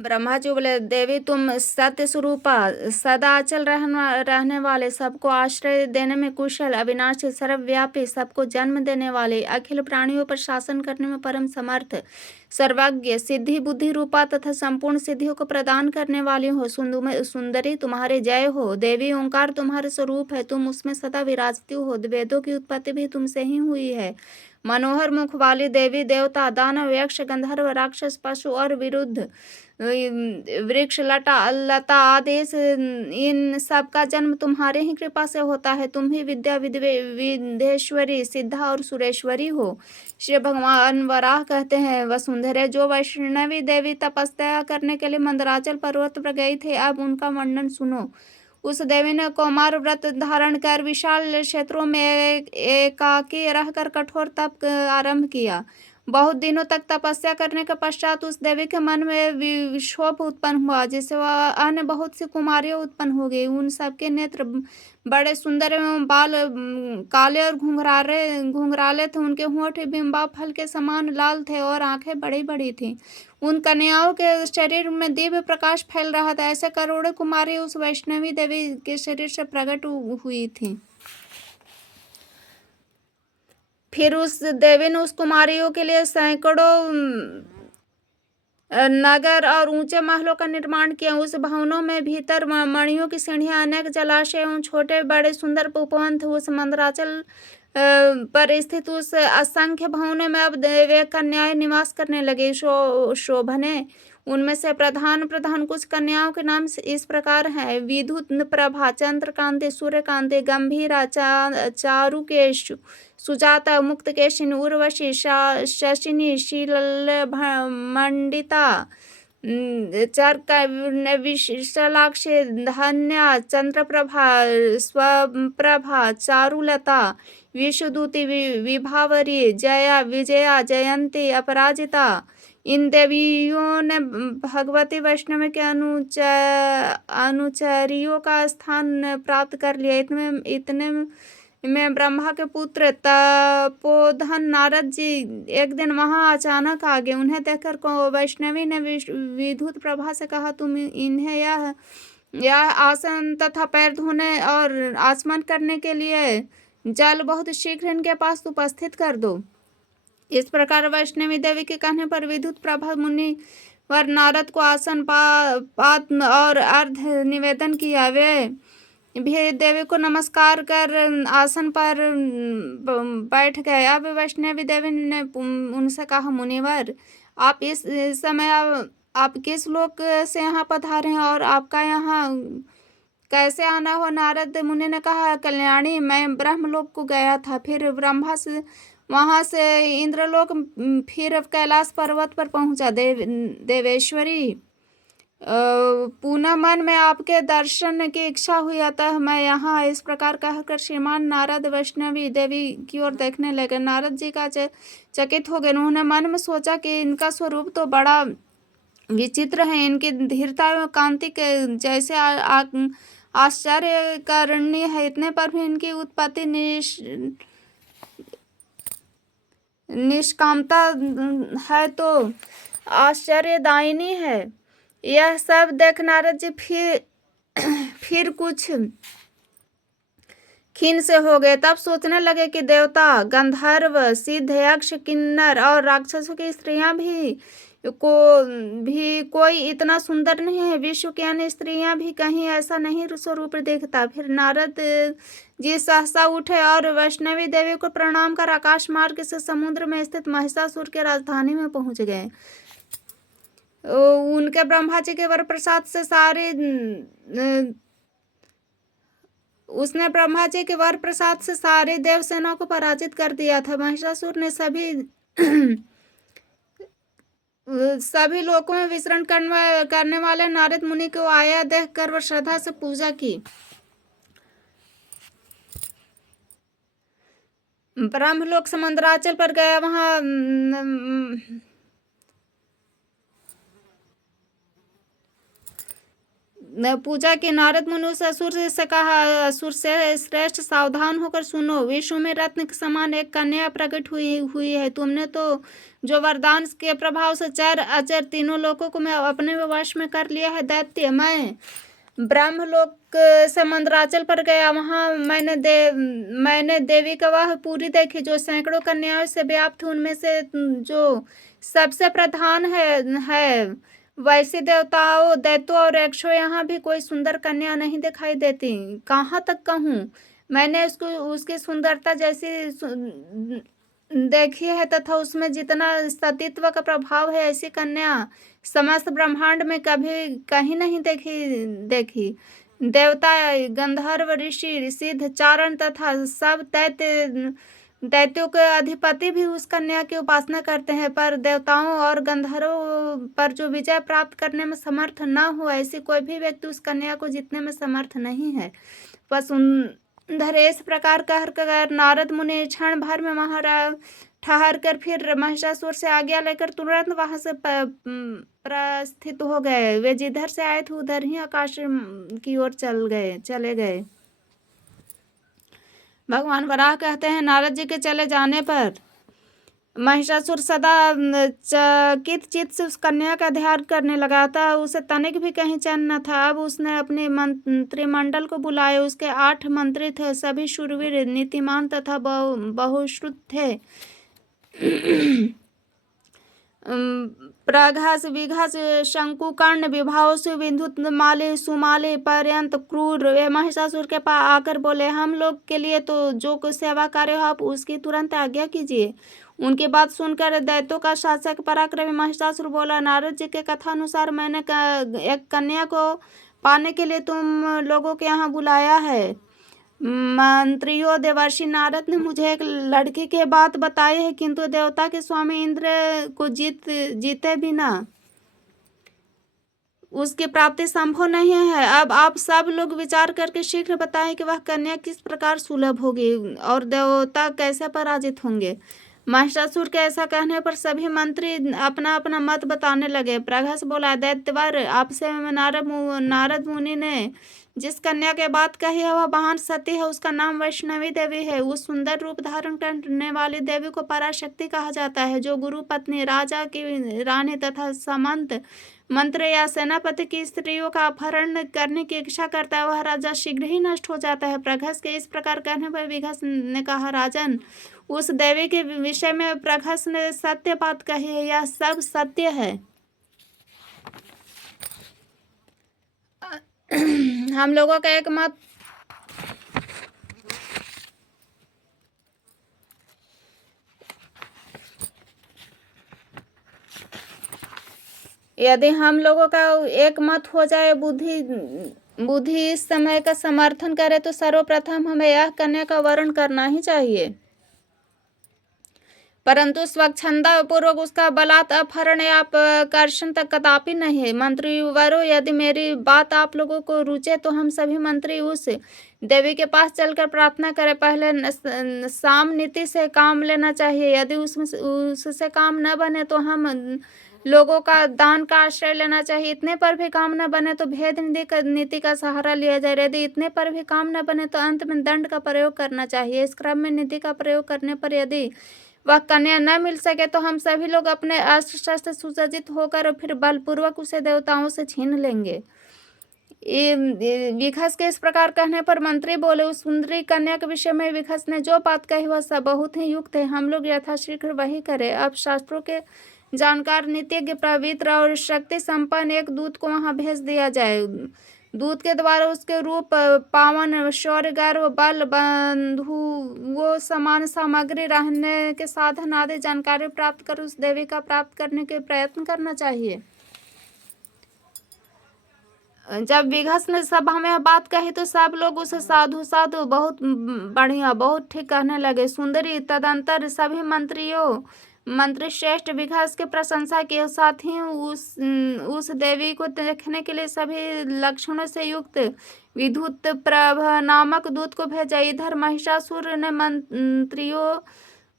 ब्रह्मा जी बोले, देवी तुम सत्य स्वरूपा, सदा अचल रहने वाले, सबको आश्रय देने में कुशल, अविनाशी, सर्वव्यापी, सबको जन्म देने वाले, अखिल प्राणियों पर शासन करने में परम समर्थ, सर्वज्ञ, सिद्धि बुद्धि रूपा तथा संपूर्ण सिद्धियों को प्रदान करने वाली हो। सुंदरी तुम्हारे जय हो। देवी ओंकार तुम्हारे स्वरूप है, तुम उसमें सदा विराजती हो। वेदों की उत्पत्ति भी तुमसे ही हुई है। मनोहर मुख वाली देवी, देवता, दानव, यक्ष, गंधर्व, राक्षस, पशु और विरुद्ध वृक्ष, लता आदि इन सब का जन्म तुम्हारे ही कृपा से होता है। तुम ही विद्या विदेश्वरी, सिद्धा और सुरेश्वरी हो। श्री भगवान वराह कहते हैं, वसुंधरे, जो वैष्णवी देवी तपस्या करने के लिए मंदराचल पर्वत पर गई थे, अब उनका वर्णन सुनो। उस देवी ने कौमार व्रत धारण कर विशाल क्षेत्रों में एकाकी रहकर कठोर तप आरंभ किया। बहुत दिनों तक तपस्या करने के पश्चात उस देवी के मन में विक्षोभ उत्पन्न हुआ, जिससे वह अन्य बहुत सी कुमारियां उत्पन्न हो गई। उन सबके नेत्र बड़े सुंदर एवं बाल काले और घुंघराले थे। उनके होंठ बिंबा फल के समान लाल थे और आंखें बड़ी बड़ी थीं। उन कन्याओं के शरीर में दिव्य प्रकाश फैल रहा था। ऐसे करोड़ों कुमारी उस वैष्णवी देवी के शरीर से प्रकट हुई थीं। फिर उस देवी ने उस कुमारियों के लिए सैकड़ों नगर और ऊंचे महलों का निर्माण किया। उस भवनों में भीतर मणियों की सीढ़ियां, अनेक जलाशय एवं छोटे बड़े सुंदर उपवन थे। उस मंदराचल पर स्थित उस असंख्य भवनों में अब वे कन्याएं निवास करने लगी। शोभने उनमें से प्रधान प्रधान कुछ कन्याओं के नाम इस प्रकार हैं: विद्युत प्रभा, चंद्रकांति, सूर्यकांति, गंभीरा, चारुकेश, सुजाता, मुक्तकेशिनी, उर्वशी, शशिनी, शीलमंडिता, विशालाक्षी, धन्या, चंद्रप्रभा, स्वप्रभा, चारुलता, विश्वदूती, विभावरी, जया, विजया, जयंती, अपराजिता। इन देवियों ने भगवती वैष्णव के अनुचरियों का स्थान प्राप्त कर लिया। इतने में ब्रह्मा के पुत्र तपोधन नारद जी एक दिन वहां अचानक आ गए। उन्हें देखकर वैष्णवी ने विद्युत प्रभा से कहा, तुम इन्हें यह आसन तथा पैर धोने और आचमन करने के लिए जल बहुत शीघ्र इनके पास उपस्थित कर दो। इस प्रकार वैष्णवी देवी के कहने पर विद्युत प्रभा मुनि वर नारद को आसन पात और अर्ध निवेदन किया। वे भी देवी को नमस्कार कर आसन पर बैठ गए। अब वैष्णवी देवी ने उनसे कहा, मुनिवर, आप इस समय आप किस लोक से यहाँ पधारे हैं और आपका यहाँ कैसे आना हो? नारद मुनि ने कहा, कल्याणी, मैं ब्रह्मलोक को गया था, फिर ब्रह्मा से वहां से इंद्रलोक, फिर कैलाश पर्वत पर पहुंचा। देवेश्वरी, पुनः मन में आपके दर्शन की इच्छा हुई, अतः मैं यहाँ। इस प्रकार कहकर श्रीमान नारद वैष्णवी देवी की ओर देखने लगे। नारद जी का चकित हो गए। उन्होंने मन में सोचा कि इनका स्वरूप तो बड़ा विचित्र है। इनकी धीरता एवं कांति के जैसे आश्चर्य करणी है, इतने पर भी इनकी उत्पत्ति निष्कामता है तो आश्चर्यदायिनी है। यह सब देख नारद जी फिर कुछ खिन्न से हो गए। तब सोचने लगे कि देवता, गंधर्व, सिद्ध, यक्ष, किन्नर और राक्षसों की स्त्रियां भी कोई इतना सुंदर नहीं है। विश्व की अन्य स्त्रियां भी कहीं ऐसा नहीं स्वरूप देखता। फिर नारद जी सहसा उठे और वैष्णवी देवी को प्रणाम कर आकाश मार्ग से समुद्र में स्थित महिषासुर के राजधानी में पहुंच गए। उनके ब्रह्मा जी के वर प्रसाद से उसने ब्रह्मा जी के वर प्रसाद से सारी देव सेना को पराजित कर दिया था। महिषासुर ने सभी लोकों में विचरण करने वाले नारद मुनि को आया देखकर वह श्रद्धा से पूजा की। ब्रह्मलोक से मंदराचल पर गया। वहां पूजा की। नारद मुनि उस असुर से कहा, असुर से श्रेष्ठ सावधान होकर सुनो, विश्व में रत्न के समान एक कन्या प्रकट हुई हुई है। तुमने तो जो वरदान के प्रभाव से चर अचर तीनों लोगों को मैं अपने वश में कर लिया है। दैत्य, मैं ब्रह्मलोक से मंदराचल पर गया। वहां मैंने देवी का वह पूरी देखी जो सैकड़ों कन्याओं से व्याप्त। उनमें से जो सबसे प्रधान है वैसे देवताओं, दैत्यों और यक्षों, यहाँ भी कोई सुंदर कन्या नहीं दिखाई देती। कहाँ तक कहूँ, मैंने उसकी सुंदरता जैसी देखी है तथा उसमें जितना सतीत्व का प्रभाव है, ऐसी कन्या समस्त ब्रह्मांड में कभी कहीं नहीं देखी। देवता, गंधर्व, ऋषि, सिद्ध, चारण तथा सब दैत्यों के अधिपति भी उस कन्या की उपासना करते हैं, पर देवताओं और गंधर्वों पर जो विजय प्राप्त करने में समर्थ न हो, ऐसी कोई भी व्यक्ति उस कन्या को जीतने में समर्थ नहीं है। बस सुंदर इस प्रकार कहकर नारद मुनि क्षण भर में महाराज ठहर कर फिर महिषासुर से आज्ञा लेकर तुरंत वहां से प्रस्थित हो गए। वे जिधर से आए थे उधर ही आकाश की ओर चले गए। भगवान वराह कहते हैं, नारद जी के चले जाने पर महिषासुर सदा चकित चित्त से उस कन्या का ध्यान करने लगा था। उसे तनिक भी कहीं चैन न था। अब उसने अपने मंत्रिमंडल को बुलाया। उसके 8 मंत्री थे, सभी शूरवीर, नीतिमान तथा बहुश्रुत थे। प्रघास, विघास, शंकुकर्ण, विभावसु, विंध्युमाली, सुमाली पर्यंत क्रूर वे महिषासुर के पास आकर बोले, हम लोग के लिए तो जो कुछ सेवा कार्य हो आप उसकी तुरंत आज्ञा कीजिए। उनकी बात सुनकर दैत्यों का शासक पराक्रमी महिषासुर बोला, नारद जी के कथा अनुसार मैंने एक कन्या को पाने के लिए तुम लोगों के यहाँ बुलाया है। मंत्रियों, देवर्षि नारद ने मुझे एक लड़की की बात बताई है, किंतु देवता के स्वामी इंद्र को जीते बिना उसकी प्राप्ति संभव नहीं है। अब आप सब लोग विचार करके शीघ्र बताएं कि वह कन्या किस प्रकार सुलभ होगी और देवता कैसे पराजित होंगे। महिषासुर के ऐसा कहने पर सभी मंत्री अपना अपना मत बताने लगे। प्रघास बोला, दैत्यवर, आपसे नारद मुनि ने जिस कन्या के बात कही है वह महान सती है। उसका नाम वैष्णवी देवी है। उस सुंदर रूप धारण करने वाली देवी को पराशक्ति कहा जाता है। जो गुरु पत्नी, राजा की रानी तथा सामंत, मंत्री या सेनापति की स्त्रियों का अपहरण करने की इच्छा करता है, वह राजा शीघ्र ही नष्ट हो जाता है। प्रघास के इस प्रकार कहने पर विघास ने कहा, राजन, उस देवी के विषय में प्रघास ने सत्य बात कही है, यह सब सत्य है। हम लोगों का एक मत यदि हम लोगों का एक मत हो जाए, बुद्धि इस समय का समर्थन करे, तो सर्वप्रथम हमें यह कन्या का वर्ण करना ही चाहिए, परंतु स्वच्छंदा पूर्वक उसका बलात् अपहरण या अपकर्षण तक कदापि नहीं। मंत्रीवरों, यदि मेरी बात आप लोगों को रुचे तो हम सभी मंत्री उस देवी के पास चलकर प्रार्थना करें। पहले साम नीति से काम लेना चाहिए। यदि उससे काम न बने तो हम लोगों का दान का आश्रय लेना चाहिए। इतने पर भी काम न बने तो भेद नीति का सहारा लिया जाए। यदि इतने पर भी काम न बने तो अंत में दंड का प्रयोग करना चाहिए। इस क्रम में नीति का प्रयोग करने पर यदि वह कन्या न मिल सके तो हम सभी लोग अपने अस्त्र शस्त्र सुसज्जित होकर और फिर बलपूर्वक उसे देवताओं से छीन लेंगे। विघास के इस प्रकार कहने पर मंत्री बोले, उस सुंदरी कन्या के विषय में विघास ने जो बात कही वह सब बहुत ही युक्त है। हम लोग यथाशीघ्र वही करें। अब शास्त्रों के जानकार, नित्यज्ञ, पवित्र और शक्ति संपन्न एक दूत को वहां भेज दिया जाए। दूत के द्वारा उसके रूप, पावन, शौर्य, गर्व, बल, बंधु वो समान सामग्री, रहने के साधन आदि जानकारी प्राप्त कर उस देवी का प्राप्त करने के प्रयत्न करना चाहिए। जब विघास ने सभा में बात कही तो सब लोग उसे साधु साधु, बहुत बढ़िया, बहुत ठीक कहने लगे। सुंदरी तदंतर सभी मंत्री श्रेष्ठ विघास की प्रशंसा की। साथ ही उस देवी को देखने के लिए सभी लक्षणों से युक्त विद्युत प्रभ नामक दूत को भेजा। इधर महिषासुर ने मंत्रियों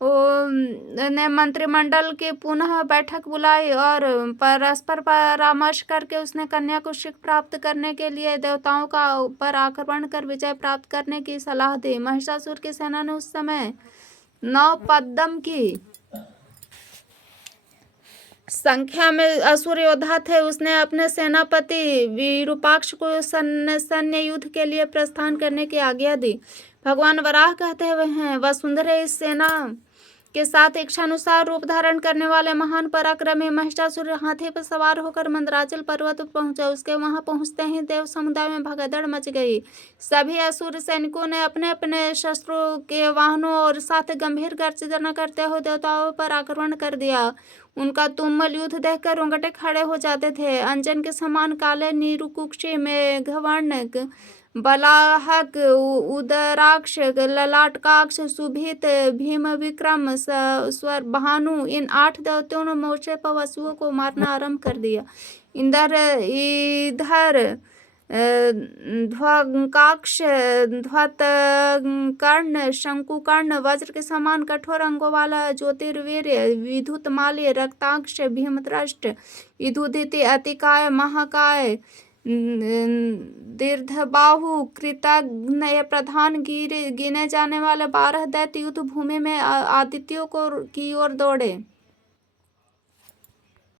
ने मंत्रिमंडल की पुनः बैठक बुलाई और परस्पर परामर्श करके उसने कन्या को शीघ्र प्राप्त करने के लिए देवताओं का पर आक्रमण कर विजय प्राप्त करने की सलाह दी। महिषासुर की सेना ने उस समय 9 पद्म की संख्या में असुर योद्धा थे। उसने अपने सेनापति विरूपाक्ष को सैन्य युद्ध के लिए प्रस्थान करने की आज्ञा दी। भगवान वराह कहते हैं, वसुंधरा इस सेना के साथ इच्छानुसार रूप धारण करने वाले महान पराक्रमी महिषासुर हाथी पर सवार होकर मंदराचल पर्वत पर पहुंचा। उसके वहां पहुंचते ही देव समुदाय में भगदड़ मच गई। सभी असुर सैनिकों ने अपने अपने शस्त्रों के वाहनों और साथ गंभीर गर्जना करते हुए देवताओं पर आक्रमण कर दिया। उनका तुमुल युद्ध देखकर रोंगटे खड़े हो जाते थे। अंजन के समान काले नीरुकुक्षी मेघवर्ण बलाहक उदराक्ष ललाटकाक्ष सुभित भीम विक्रम स्वर भानु इन 8 देवताओं ने मोर्चे पर वसुओं को मारना आरंभ कर दिया। इधर ध्वकाक्ष ध्वतकर्ण शंकुकर्ण वज्र के समान कठोर अंगों वाला ज्योतिर्वीर्य विद्युतमाल्य रक्ताक्ष भीमद्रष्ट विदुदिति अतिकाय महाकाय दीर्घबाहु कृतघ्न प्रधान गिने जाने वाले 12 दैत्य युद्ध भूमि में आदित्यों की ओर दौड़े।